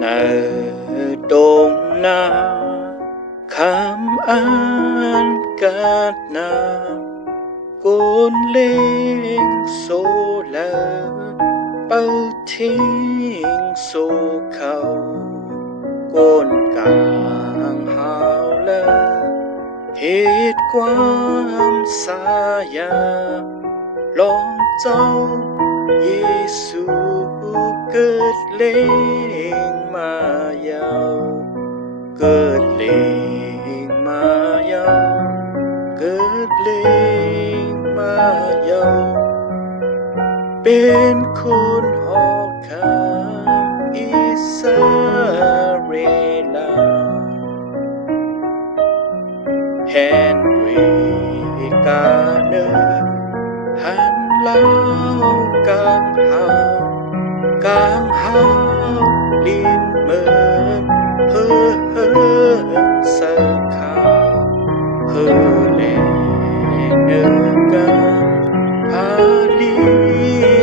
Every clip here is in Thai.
nở đôm na khám an cát na côn lên số lờ bao thiên số khâu côn càng hào lờ hết quam xa ya lòng châu Giêsu cất lên mà giàu cất lên mà giàu cất lên mà giàu bênคนหอกคำอิสราเอลแห่งด้วยกาเนหันเล่ากางหาวลินเหมือนเฮ่อเสือขาวเฮ่อแหลงเนื้อกางพาลิ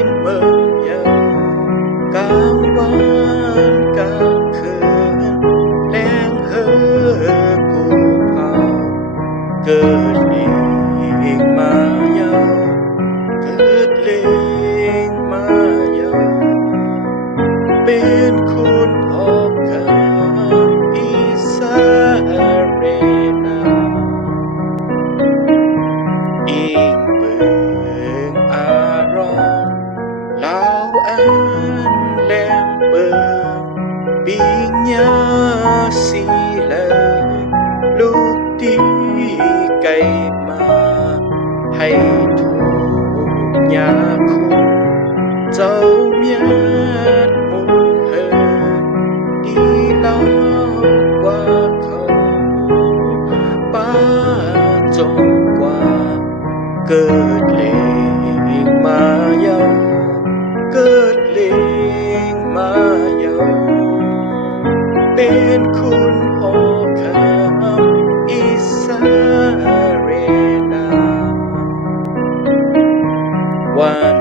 นเมืองยาวกางวันกางคืนแรงเฮ่อกูเผาเกิดเองมายาวเกิดเลงมายาวเป็นคนออกคำอิสราเอลอิงเปิงอารอนลาวอันแรงเปิงปิงยาสีเลยลูกดีไก่มาให้ถูกยาคุณเจ้าเมียดมุนเฮินดีเล่ากว่าเขาป้าจงกว่าเกิดเลงมายาวเกิดเลงมายาวเป็นคุณหอกคำอิสราเอลวัน